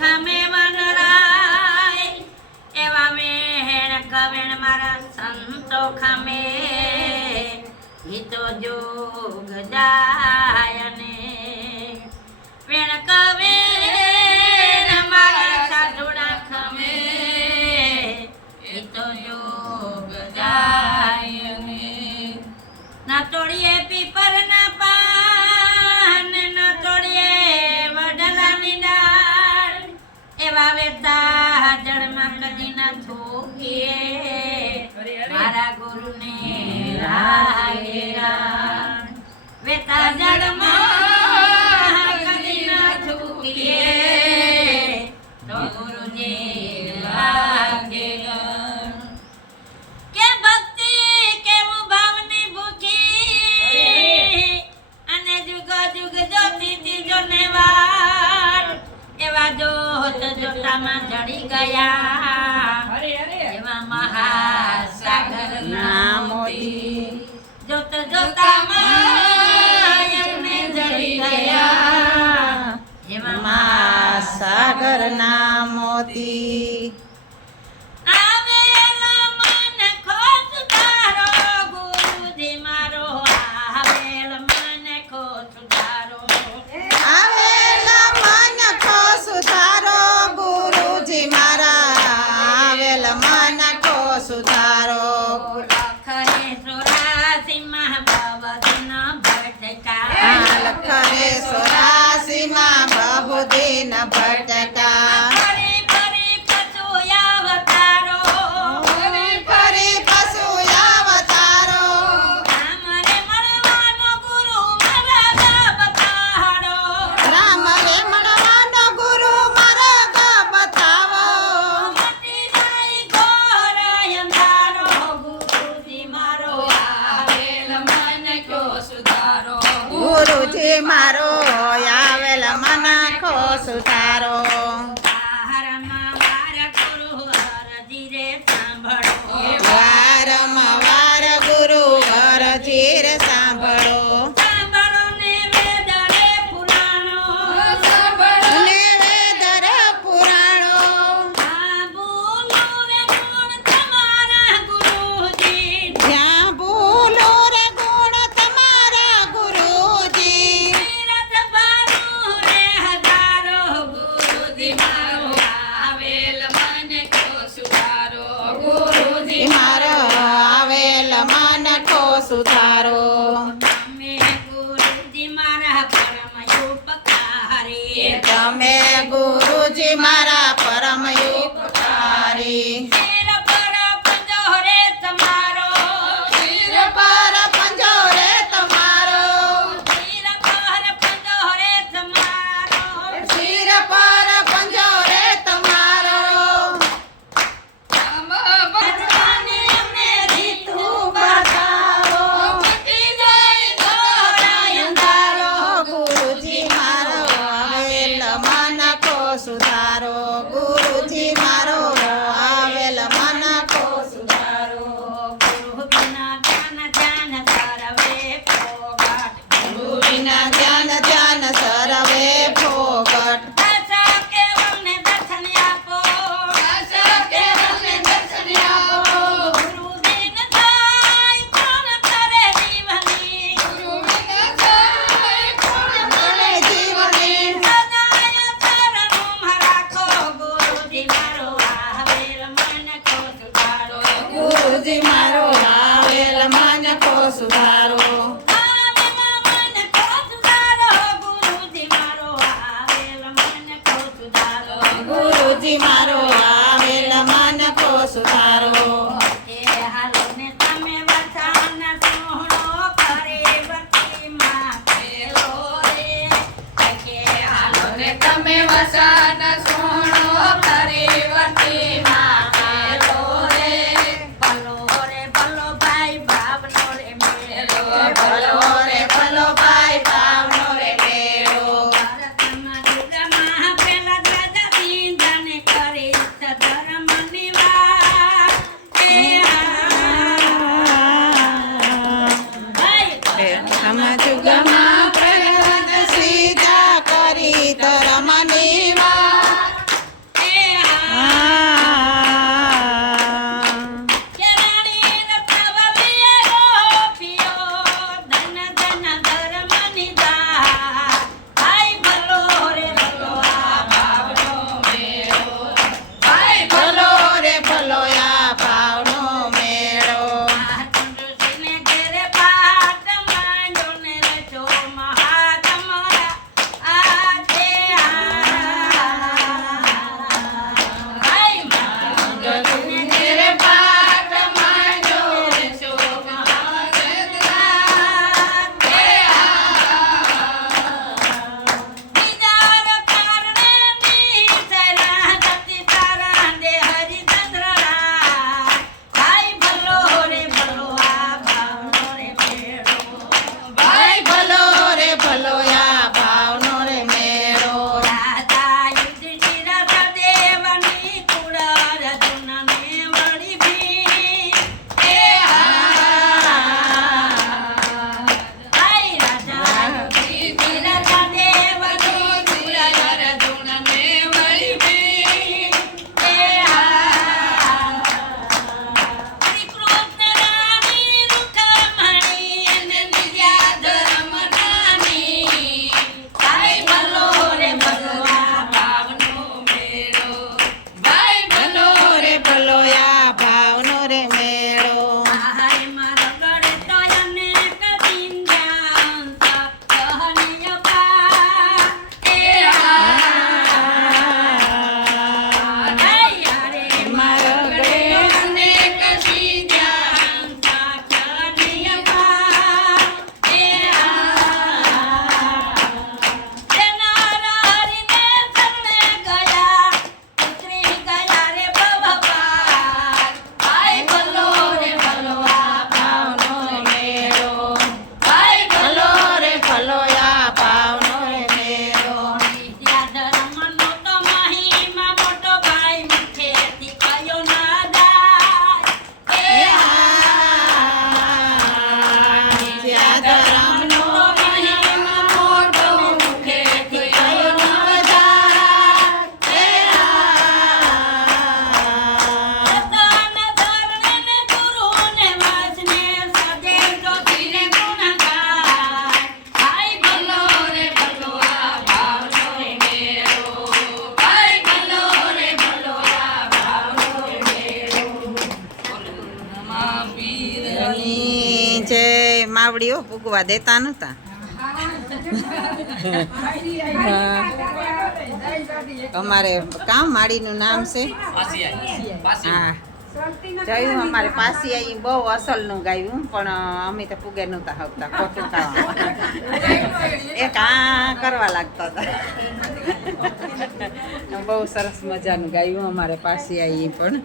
ખમે વનરાય એવા વેણ કવેણ મારા સંતો ખમે હિતો જોગ જાય ને વેણ કવેણ મારા સાધુડા ખમે હિતો જોગ જાય ને ના તોડીએ પીપરના પાન ના તોડીએ વડલાની ડાળ એવા વેતા જળમાં કદી ના થૂકીએ મારા ગુરુને રાગેરા વેતા જળમાં કદી ના થૂકીએ તો ગુરુજી રાગેરા કે ભક્તિ કેવું ભાવની ભૂખી અને જુગ જુગ જોતી તીજો નેવાર એવા જોત જોતામાં જડી ગયા એવા મહાસાગરના મોતી જોત જોતામાં એમને જડી ગયા એવા મહાસાગરના મોતી આવેલા મન ખોટ તારો ગુરુજી મારો આવેલ મન ખોટ તારો આવેલા મન ખો સુધારો ગુરુજી મારા આવેલ મન ખો સુધારો લખરે સોરાસીમાં ભવદિન ભટકા લખરે સોરાસીમાં બહુદિન ભટકા ફરી ફરી પશુ અવતારો ફરી ફરી પશુ અવતારો રામ રે મળવાનો ગુરુ મારા બતાડો રામ રે મળવાનો ગુરુ માર્ગ બતાવો મટી જાય ઘોર અંધારો ગુરુજી મારો આવેલ મન કયો સુધારો ગુરુજી મારો આવેલ મન ખો સુધારો વારંવાર ગુરુ હરજી રે સાંભળો વારંવાર ગુરુ હરજી રે સાંભળો સાંભળો ને વેદ રે પુરાણો ને વેદ રે પુરાણો આ બોલો રે ગુણ તમારા ગુરુજી જ્યાં ભૂલો રે ગુણ તમારા ગુરુજી તીરથ ભાનું રે હજારો ગુરુજી મારો આવેલ મન કયો સુધારો ગુરુજી મારો આવેલ મન ખો સુધારો તમે ગુરુજી મારા પરમ ઉપકારી તમે ગુરુજી મારા પરમ ઉપકારી શિર પર પંજોરે તમારો શિર પર પંજોરે તમારો શિર પર પંજોરે તમારો શિર પર પંજોરે તમારો ભગવાને અમને રીતું બતાવો મટી જાય ઘોર અંધારો ગુરુજી મારો આવેલ મન ખો સુધારો ગુરુજી મારો આવેલ મન ખો સુધારો ગુરુ બિના ધ્યાન ધ્યાન સર્વે ફોગટ ગુરુ વિના ધ્યાન ધ્યાન સર્વે ફોગટ દર્શન કેવલને દર્શન આપો ગુરુ દિન થાય કોણ કરે જીવની મને જીવની સદાય શરણું રાખો ગુરુજી મારો આવેલ મન કો સુધારો ગુરુજી મારો આવેલ મન ખો સુધારો આવેલ મન કો સુધારો ગુરુજી મારો આવેલ મન કો સુધારો ગુરુજી મારો આવેલ મન ખો સુધારો એ હાલો ને તમે વચન સુણો કરે વતીમાં પેલો રે કે હાલો ને તમે વચન સુણો કરે વતીમાં પેલો રે ભલો ભાઈ ભાવનો રે મેલો ભલો રે ભલો ભાઈ ભાવનો રે મેળો ભારતમાં યુગમાં પેલા દાદા દીધાને કરે આવડી હો, પૂગવા દેતા નહોતા. અમારે કામ માડીનું નામ છે. હા જોયું અમારે પાસી આવી બહુ અસલનું ગાયું, પણ અમે તો પૂગે નહોતા આવતા ખોટું ખાવા. એક આ કરવા લાગતો હતા. બહુ સરસ મજાનું ગાયું અમારે પાસી આવી પણ